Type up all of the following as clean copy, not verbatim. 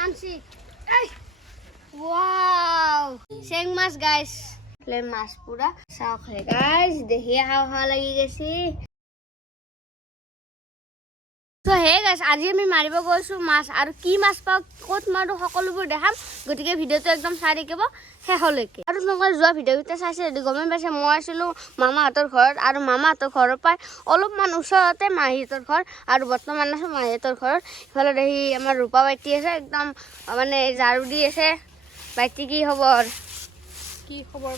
কাঞ্চি এই ওয়াও চেং মাছ গাইস লে মাছ পুরা চাওক হে গাইস দেখি হাওয়া লাগি গেছি তো হে গাইস আজি আমি মাৰিব গৈছো মাছ আৰু কি মাছ পাও কত মাৰো সকলোবোৰ দেখাম গতিকে ভিডিওটো একদম চাই দেখিব শেষলৈকে আৰু তোমালোকে যোৱা ভিডিওটা চাইছে যদি গমে পাইছে মই আছিলো মামাহঁতৰ ঘৰত আৰু মামাহঁতৰ ঘৰৰ পৰা অলপমান ওচৰতে মাহীহঁতৰ ঘৰ আৰু বৰ্তমান আছো মাহীহঁতৰ ঘৰত ইফালে দেখি আমাৰ ৰূপা বাইটি আছে একদম মানে ঝাৰু দি আছে বাইটি কি খবৰ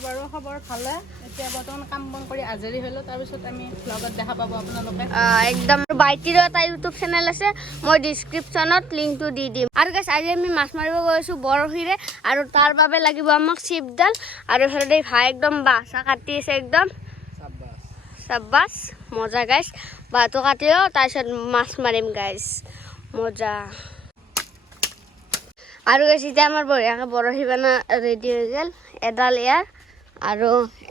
বাৰু খবৰ ভালে এতিয়া বৰ্তমান কাম বন কৰি আজৰি হলো তাৰ পিছত আমি ব্লগত দেখা পাব আপোনালোকে একদম বাইটিৰ এটা ইউটিউব চেনেল আছে মই ডেসক্ৰিপচনত লিংকটো দি দিম আৰু গাইস আজি আমি মাছ মাৰিব গৈছো বৰশীৰে আৰু তাৰ বাবে লাগিব আমাক চিপডাল আৰু হেৰে ভাই একদম বাছা কাটি আছে একদম সাব্বাস মজা গাইস বাটো কাটিও তাৰপিছত মাছ মাৰিম গাইস মজা আৰু গাইস এতিয়া আমাৰ বঢ়িয়াকে বৰশী বানা ৰেডি হৈ গ'ল এডাল ইয়াৰ আৰু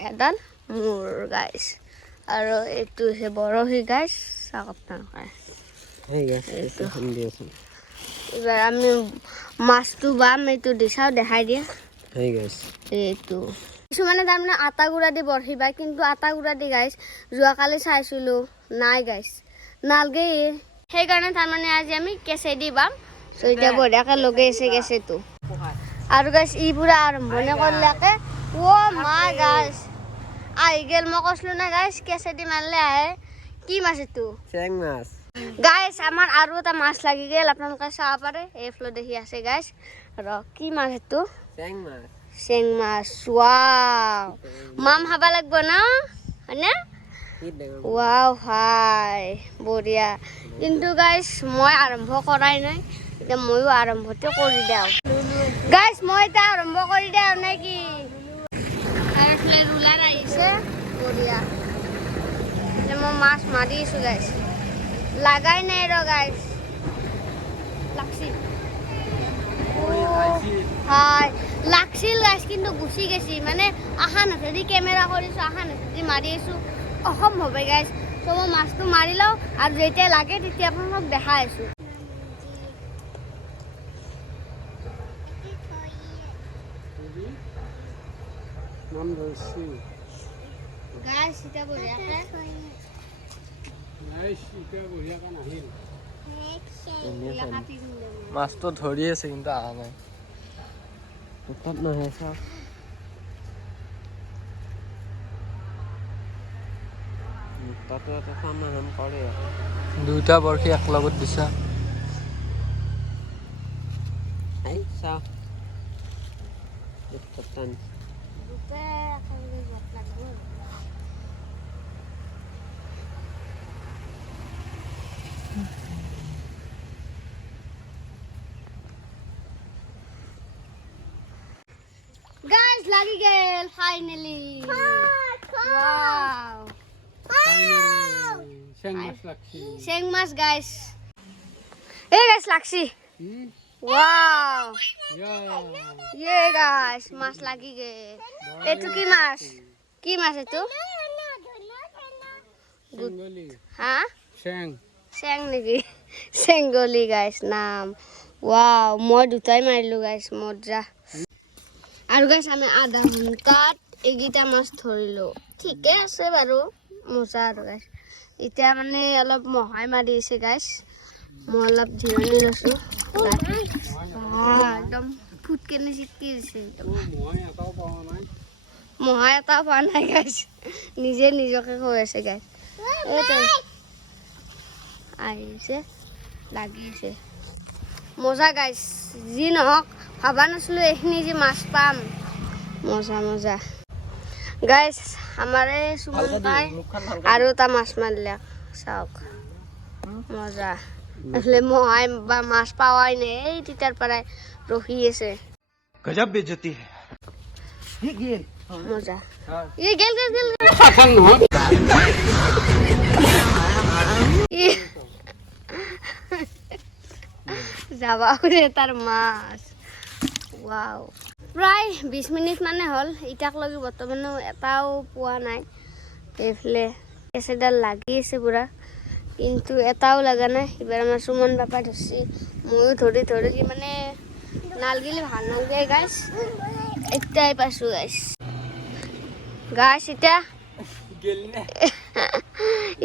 এডাল মোৰ গাইস আৰু এইটো হে বৰশী গাইস চাওক আপোনালোকে এই গাইস এইটো হিন্দি আছে এবাৰ আমি মাছটো বাম এইটো দিছাও দেখাই দিয়া এই গাইস এইটো কিছুমানে তাৰমানে আটা গুড়া দি বৰশী বাই কিন্তু আটা গুড়া দি গাইস যোৱাকালি চাইছিলো নাই গাইস নালগে সেইকাৰণে তাৰমানে আজি আমি কেঁচে দি বাম তো এতিয়া বঢ়িয়াকে লগাই আছে কেঁচেটো আৰু গাইস ই পুৰা আৰম্ভণি কৰিলাকে ও মাই গাইস আহি গেল মই কৈছিলো না গাইস কেঁচে দি মাৰলে আহে কি মাছ এইটো চেং মাছ গাইস আমাৰ আৰু এটা মাছ লাগি গেল আপোনালোকে চাব পাৰে এই ফ্লো দেখি আছে গাইস ৰ কি মাছ এইটো চেং মাছ ওয়াও মাম খাবা লাগব না হয়নে ওয়াও ভাই বঢ়িয়া কিন্তু গাইস মই আৰম্ভ কৰাই নাই এতিয়া ময়ো আৰম্ভতে কৰি দিওঁ গাইস মই এটা আৰম্ভ কৰি দিওঁ নে কি আইফলে ৰুলাৰ আহিছে বঢ়িয়া এতিয়া মই মাছ মাৰি আছো গাইস লাগাই নাই ৰ গাইস লাগছি হাই লাগছিল গাইস কিন্তু গুচি গেছি মানে আহা নাথাকি কেমেৰা কৰিছো আহা নাথাকি মাৰি আছো অসম্ভৱ গাইস তো মই মাছটো মাৰি লওঁ আৰু যেতিয়া লাগে তেতিয়া আপোনাক দেখাই আছো নাম ধৰছি গাইস এটা বঢ়িয়াকে মাছটো ধৰি আছে কিন্তু অহা নাই উৎপাত নহয় চাওক তাতো এটা সমাধান কৰে দুটা বৰশী এক লগত দিছা এই চাওক উৎপাত Guys, lagi gel finally. Wow. Seng mas guys. Guys laksi. Wow. Yeah guys, mas lagi gel. Itu ki mas? Ki mas itu? Senggoli. Hah? Seng. Seng niki. Senggoli guys nam. Wow, মই দুটাই মাৰিলো guys মজা আৰু guys আমি আধা ঘন্টাত এগিটা মাছ ধৰিলো ঠিকে আছে বাৰু মজা আৰু গাইস এতিয়া মানে অলপ মহাই মাৰি আছে গাইস মই অলপ জিৰণি লৈছো একদম ফুট কেনে চিটকি আছে মহাই এটা পোৱা নাই গাইস নিজে নিজকে কৈ আছে গাইস এইটো আহিছে লাগি আছে মজা গাইস যি নহওক ভাবা নাছিলো এইখিনি যে মাছ পাম মজা মজা গাইস আমাৰে সুমন ভাই আৰু এটা মাছ মাৰিলে চাওক মজা আসলে মহাই বা মাছ পাওয়াই নাই এই তিতাৰ পৰাই ৰখি আছে গজব বেজতি হে ই গেল মজা ই গেল গেল গেল যাবা তাৰ মাছ ওয়াও প্ৰায় 20 মিনিট মানে হল ইটাক লাগি বৰ্তমানে এটাও পোৱা নাই এইফালে কেঁচেডাল লাগি আছে পুৰা কিন্তু এটাও লাগা নাই এবাৰ আমাৰ সুমন বাপা ধৰছি ময়ো ধৰি ধৰি মানে নালগিলি ভাল নালগে গাইছ এটাই পাইছোঁ গাইছ গাইছ এতিয়া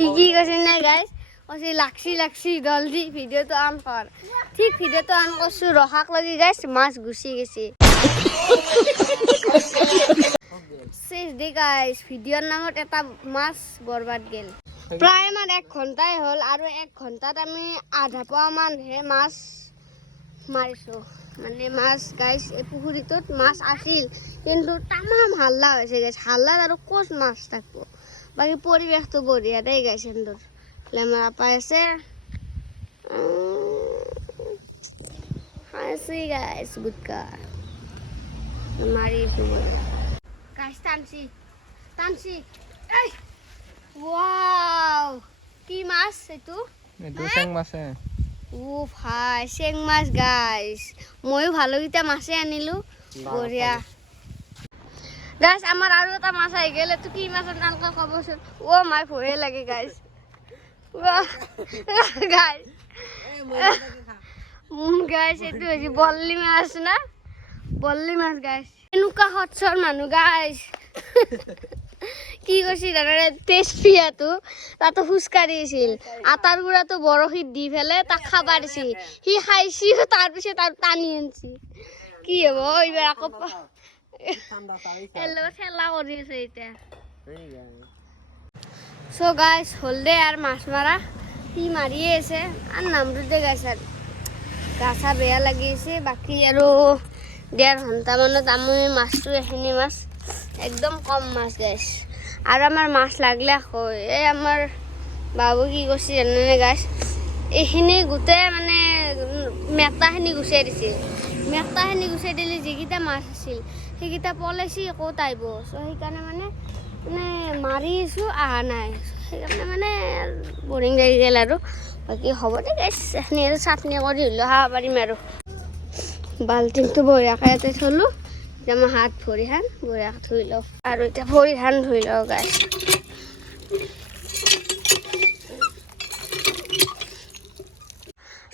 ই কি কৈছে নাই গাইছ কৈছে লাগছি জলদি ভিডিঅ'টো অন কৰ ঠিক ভিডিঅ'টো অন কৰিছোঁ ৰখাক লাগি গাইছ মাছ গুচি গৈছে শেষ দে গাইছ ভিডিঅ'ৰ নামত এটা মাছ বৰবাদ গেল প্ৰায় আমাৰ 1 ঘণ্টাই হ'ল আৰু 1 ঘণ্টাত আমি আধা পোৱা মানহে মাছ মাৰিছোঁ মানে মাছ গাইছ এই পুখুৰীটোত মাছ আছিল কিন্তু তামাম হাল্লা হৈছে গাইছ হাল্লাত আৰু ক'ত মাছ থাকিব বাকী পৰিৱেশটো বঢ়িয়া দেই গাইছ সেন্দৰ লেমৰা পাই আছে খাইছে গাইছ গুটকা মাৰি গাইছ টানছি এই ওয়াও কি মাছ এইটো চেং মাছে ও ভাই চেং মাছ গাইছ ময়ো ভালোকেইটা মাছে আনিলোঁ বঢ়িয়া গাইছ আমাৰ আৰু এটা মাছ আহি গ'ল এইটো কি মাছ আপোনালোকে ক'বচোন মাই ভয়ে লাগে গাইছ গাইছ গাইছ এইটো হৈছে বল্লি মাছ না বল্লি মাছ গাইছ এনেকুৱা হটছৰ মানুহ গাইছ কি কৈছিল টেষ্ট পিয়াটো তাতো খোজকাঢ়ি আছিল আটাৰ গুড়াটো বৰশীত দি পেলাই তাক খাবা দিছিল সি খাইছি তাৰপিছত আৰু টানি আনছি কি হ'ব এইবাৰ আকৌ খেলা কৰি আছে এতিয়া চ' গাইছ হ'ল দে আৰু মাছ মাৰা সি মাৰিয়ে আছে আৰু নামটো দে গাইছ আৰু গা চা বেয়া লাগি আছে বাকী আৰু 1.5 ঘণ্টামানত আমি মাছটো এইখিনি মাছ একদম কম মাছ গাইছ আৰু আমাৰ মাছ লাগলে হয় এই আমাৰ বাবু কি কৰিছে জানেনে গাইছ এইখিনি গোটেই মানে মেটাখিনি গুচাই দিছিল মেটাখিনি গুচাই দিলে যিকেইটা মাছ আছিল সেইকেইটা পলাইছি ক'ত আহিব চ' সেইকাৰণে মানে মাৰিছোঁ অহা নাই সেইকাৰণে মানে বৰিং লাগি গ'ল আৰু বাকী হ'ব দে গাইছ এইখিনি আৰু চাটনি কৰি হ'লেও খাব পাৰিম আৰু বাল্টিংটো বঢ়িয়াকৈ ইয়াতে থলোঁ এতিয়া মই হাত ভৰিখন বঢ়িয়াকৈ ধুই লওঁ আৰু এতিয়া ভৰিখন ধুই লওঁ গাইছ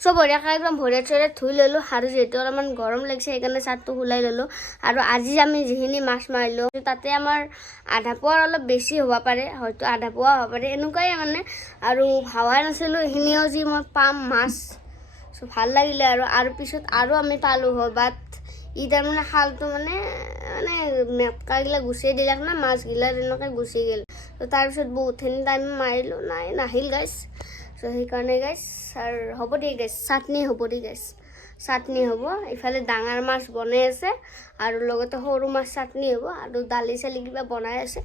চব বঢ়িয়াকৈ একদম ভৰিয়াত চৰিয়াত ধুই ল'লোঁ আৰু যিহেতু অলপমান গৰম লাগিছে সেইকাৰণে চাটটো ওলাই ল'লোঁ আৰু আজি আমি যিখিনি মাছ মাৰিলোঁ তাতে আমাৰ আধা পোৱাৰ অলপ বেছি হ'ব পাৰে হয়তো আধা পোৱা হ'ব পাৰে এনেকুৱাই মানে আৰু ভাবা নাছিলোঁ এইখিনিও যি মই পাম মাছ চ' ভাল লাগিলে আৰু পিছত আৰু আমি পালোঁ হয় বাট ই তাৰমানে খালটো মানে মেটকাগিলা গুচাই দিলাক না মাছগিলা তেনেকৈ গুচি গ'ল ত' তাৰপিছত বহুতখিনি টাইম মাৰিলোঁ নাহিল গাইছ চ' সেইকাৰণে গাইছ আৰু হ'ব দেই গাইছ চাটনি হ'ব দেই গাইছ চাটনি হ'ব ইফালে ডাঙৰ মাছ বনাই আছে আৰু লগতে সৰু মাছ চাটনি হ'ব আৰু দালি চালি কিবা বনাই আছে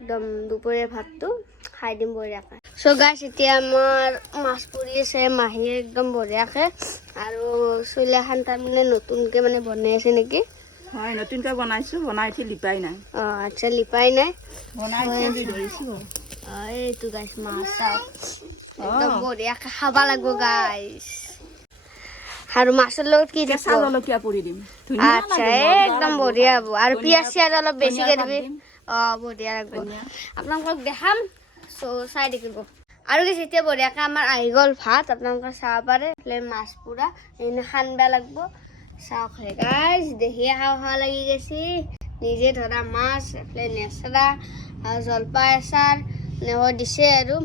একদম দুপৰীয়া ভাতটো খাই দিম বঢ়িয়াকৈ চ' গাইছ এতিয়া আমাৰ মাছ পৰি আছে মাহীয়ে একদম বঢ়িয়াকৈ আৰু চইলাখান তাৰমানে নতুনকৈ মানে বনাই আছে নেকি হয় নতুনকৈ বনাইছোঁ বনাই উঠি লিপাই নাই আচ্ছা লিপাই নাই বনাই ধৰিছোঁ এইটো গাইছ মাছ চাওক একদম বঢ়িয়াকৈ খাব লাগিব গাইছ আৰু মাছৰ লগত কি কেঁচা জলকীয়া পুৰি দিম আচ্ছা একদম বঢ়িয়া হ'ব আৰু পিঁয়াজ চিয়াজ অলপ বেছিকৈ দিবি বঢ়িয়া লাগিব আপোনালোকক দেখাম চ' চাই থাকিব আৰু কি এতিয়া বঢ়িয়াকৈ আমাৰ আহি গ'ল ভাত আপোনালোকে চাব পাৰে মাছ পুৰা এনে খানবা লাগিব চাওক গাইছ দেখিয়ে খাওঁ লাগি গৈছে নিজে ধৰা মাছ এইফালে নেচৰা আৰু জলপাই আচাৰ এনেকৈ দিছে আৰু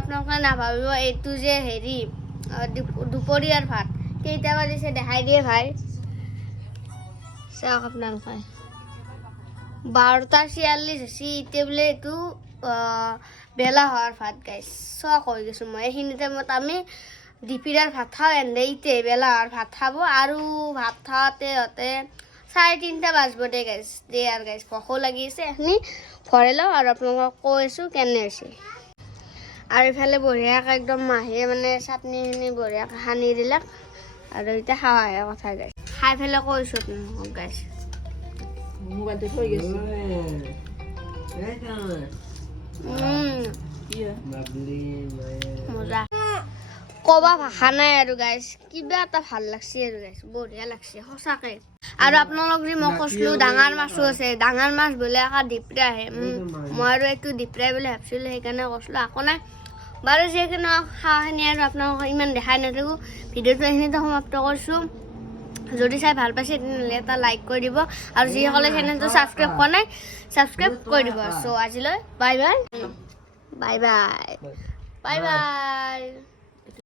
আপোনালোকে নাভাবিব এইটো যে হেৰি দুপৰীয়াৰ ভাত কেইটা বাজিছে দেখাই দিয়ে ভাই চাওক আপোনালোকে 12:46 হৈছে এতিয়া বোলে এইটো বেলা হোৱাৰ ভাত গাইছ চক হৈ গৈছোঁ মই এইখিনি টাইমত আমি দুপৰীয়াৰ ভাত খাওঁ এতিয়া বেলা হোৱাৰ ভাত খাব আৰু ভাত খাওঁতে 3:30 বাজিব দে গাইছ আৰু গাইছ ভোকো লাগি আছে এইখিনি ভৰাই লওঁ আৰু আপোনালোকক কৈ আছোঁ কেনে হৈছে আৰু ইফালে বঢ়িয়াকৈ একদম মাহীয়ে মানে চাটনিখিনি বঢ়িয়াকৈ সানি দিলাক আৰু এতিয়া খাৱাহে কথা গাইছ খাই পেলাই কৈছোঁ আপোনালোকক গাইছ মোবাইলটো থৈ গৈছোঁ মজা ক'বা ভাষা নাই আৰু গাইছ কিবা এটা ভাল লাগছে আৰু গাইছ বঢ়িয়া লাগছে সঁচাকৈ আৰু আপোনালোক যে মই কৈছিলোঁ ডাঙৰ মাছো আছে ডাঙৰ মাছ বোলে আকৌ ডিপৰা আহে মই আৰু এইটো ডিপৰাই বুলি ভাবিছিলোঁ সেইকাৰণে কৈছিলোঁ আকৌ নাই বাৰু যিখিনি খাওঁখিনি আৰু আপোনালোকক ইমান দেখাই নাথাকোঁ ভিডিঅ'টো এইখিনিতে সমাপ্ত কৰিছোঁ যদি চাই ভাল পাইছে তেনেহ'লে এটা লাইক কৰি দিব আৰু যিসকলে চেনেলটো ছাবস্ক্ৰাইব কৰা নাই ছাবস্ক্ৰাইব কৰি দিব চ' আজিলৈ bye bye bye bye bye bye